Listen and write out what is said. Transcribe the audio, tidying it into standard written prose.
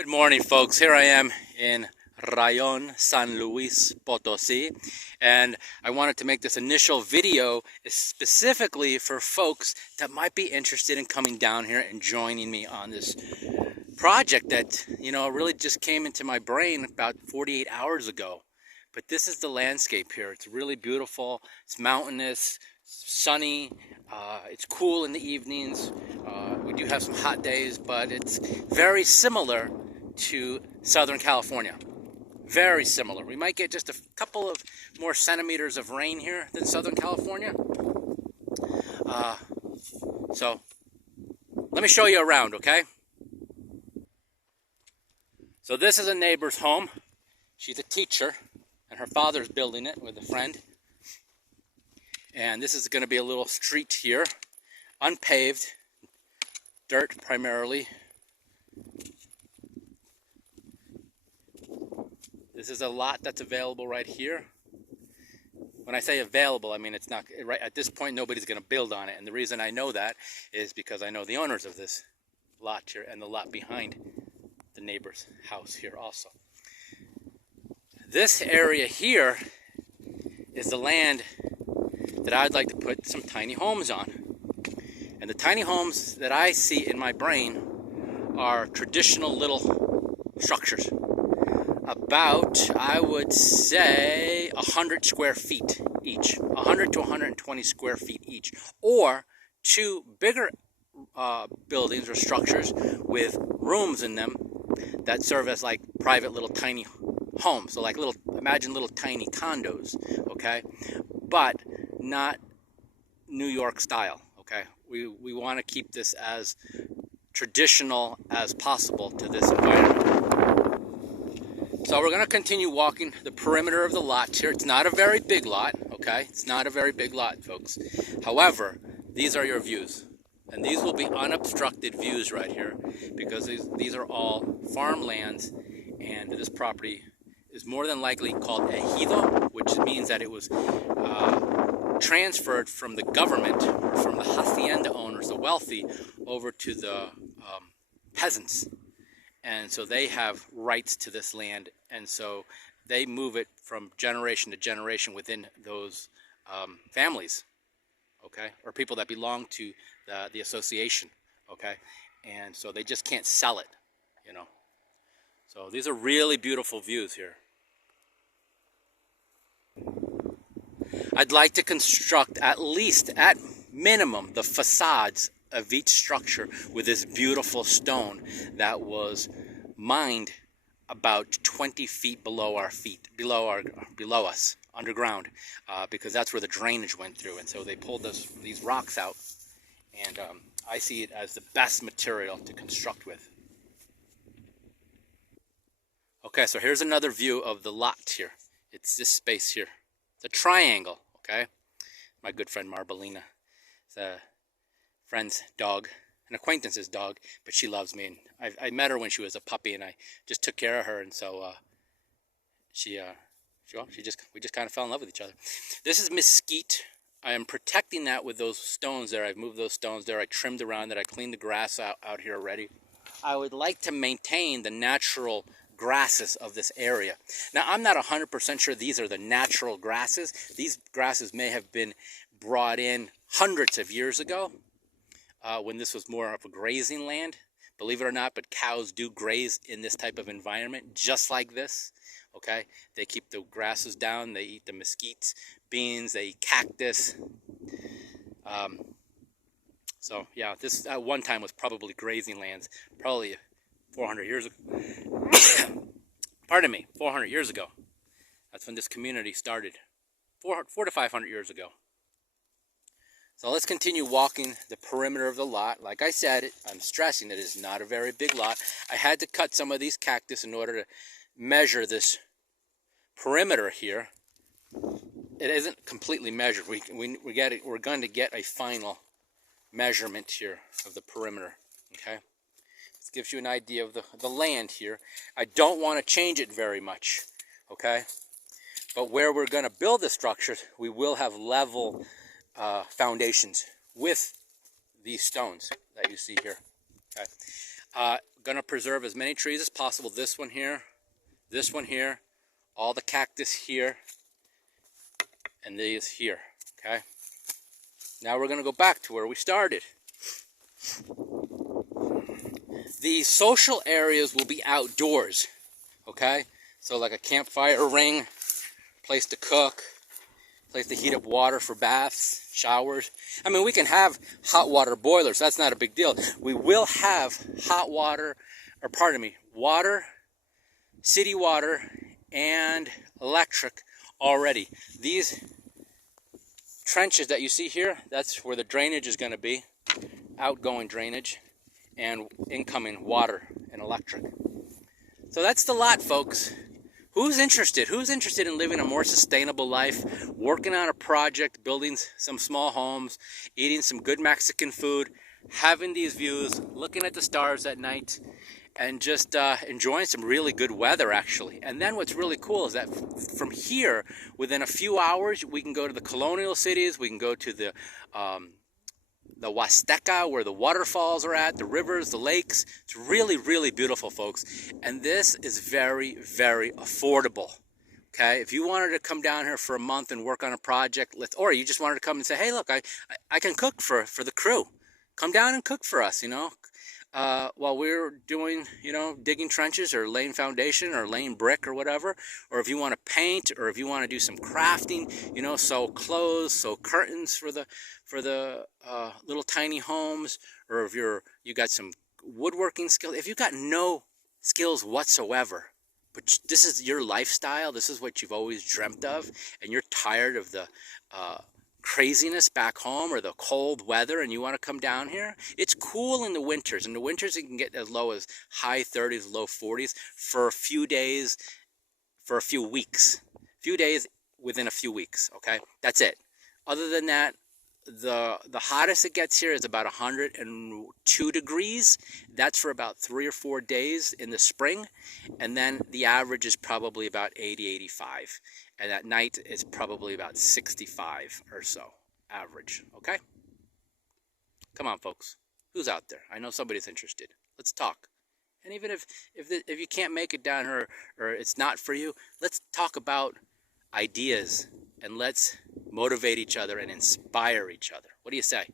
Good morning, folks. Here I am in Rayón San Luis Potosí, and I wanted to make this initial video specifically for folks that might be interested in coming down here and joining me on this project that, really just came into my brain about 48 hours ago. But this is the landscape here. It's really beautiful. It's mountainous, sunny. It's cool in the evenings. We do have some hot days, but it's very similar to Southern California. Very similar. We might get just a couple of more centimeters of rain here than Southern California. So let me show you around, okay? So this is a neighbor's home. She's a teacher, and her father's building it with a friend. And this is going to be a little street here, unpaved, dirt primarily. This is a lot that's available right here. When I say available, I mean it's not right at this point. Nobody's going to build on it, and the reason I know that is because I know the owners of this lot here and the lot behind the neighbor's house here also. This area here is the land that I'd like to put some tiny homes on. And the tiny homes that I see in my brain are traditional little structures. About, I would say, 100 square feet each. 100 to 120 square feet each. Or two bigger buildings or structures with rooms in them that serve as like private little tiny homes. So like imagine little tiny condos, okay? But not New York style, okay? We want to keep this as traditional as possible to this environment. So we're going to continue walking the perimeter of the lot here. It's not a very big lot, okay? It's not a very big lot, folks. However, these are your views. And these will be unobstructed views right here because these are all farmlands, and this property is more than likely called ejido, which means that it was transferred from the government or from the hacienda owners, the wealthy, over to the peasants. And so they have rights to this land, and so they move it from generation to generation within those families, okay, or people that belong to the association, okay, and so they just can't sell it, So these are really beautiful views here. I'd like to construct at minimum the facades of each structure with this beautiful stone that was mined about 20 feet below us underground, because that's where the drainage went through, and so they pulled these rocks out, and I see it as the best material to construct with. Okay, so here's another view of the lot here. It's this space here. It's a triangle, okay? My good friend Marbelina. It's a friend's dog, an acquaintance's dog, but she loves me, and I met her when she was a puppy, and I just took care of her, and so we just kind of fell in love with each other. This is mesquite. I am protecting that with those stones there. I've moved those stones there. I trimmed around it. I cleaned the grass out here already. I would like to maintain the natural grasses of this area. Now, I'm not 100% sure these are the natural grasses. These grasses may have been brought in hundreds of years ago, when this was more of a grazing land. Believe it or not, but cows do graze in this type of environment, just like this, okay? They keep the grasses down, they eat the mesquites, beans, they eat cactus. So, yeah, this at one time was probably grazing lands, probably 400 years ago. Pardon me, 400 years ago. That's when this community started, 400 to 500 years ago. So let's continue walking the perimeter of the lot. Like I said, I'm stressing that it's not a very big lot. I had to cut some of these cactus in order to measure this perimeter here. It isn't completely measured. We're going to get a final measurement here of the perimeter, okay? This gives you an idea of the land here. I don't want to change it very much, okay? But where we're going to build the structure, we will have level foundations with these stones that you see here. Okay. gonna preserve as many trees as possible. This one here, all the cactus here, and these here, okay? Now we're gonna go back to where we started. The social areas will be outdoors, okay? So like a campfire ring, place to cook, place to heat up water for baths, showers. I mean, we can have hot water boilers. That's not a big deal. We will have hot water, or pardon me, water, city water, and electric already. These trenches that you see here, that's where the drainage is going to be, outgoing drainage, and incoming water and electric. So that's the lot, folks. Who's interested? Who's interested in living a more sustainable life, working on a project, building some small homes, eating some good Mexican food, having these views, looking at the stars at night, and just enjoying some really good weather, actually. And then what's really cool is that from here, within a few hours, we can go to the colonial cities, we can go to the Huasteca, where the waterfalls are at, the rivers, the lakes. It's really, really beautiful, folks. And this is very, very affordable. Okay, if you wanted to come down here for a month and work on a project, or you just wanted to come and say, hey, look, I can cook for the crew. Come down and cook for us, you know. While we're doing, you know, digging trenches or laying foundation or laying brick or whatever, or if you want to paint, or if you want to do some crafting, you know, sew clothes, sew curtains for the little tiny homes, or if you got some woodworking skills, if you've got no skills whatsoever, but this is your lifestyle, this is what you've always dreamt of, and you're tired of the craziness back home or the cold weather, and you want to come down here. It's cool in the winters. In the winters, it can get as low as high 30s, low 40s for a few days, for a few weeks. Few days within a few weeks, okay? That's it. Other than that, the hottest it gets here is about 102 degrees. That's for about 3 or 4 days in the spring, and then the average is probably about 80, 85. And at night, it's probably about 65 or so, average, okay? Come on, folks. Who's out there? I know somebody's interested. Let's talk. And even if you can't make it down here, or it's not for you, let's talk about ideas, and let's motivate each other and inspire each other. What do you say?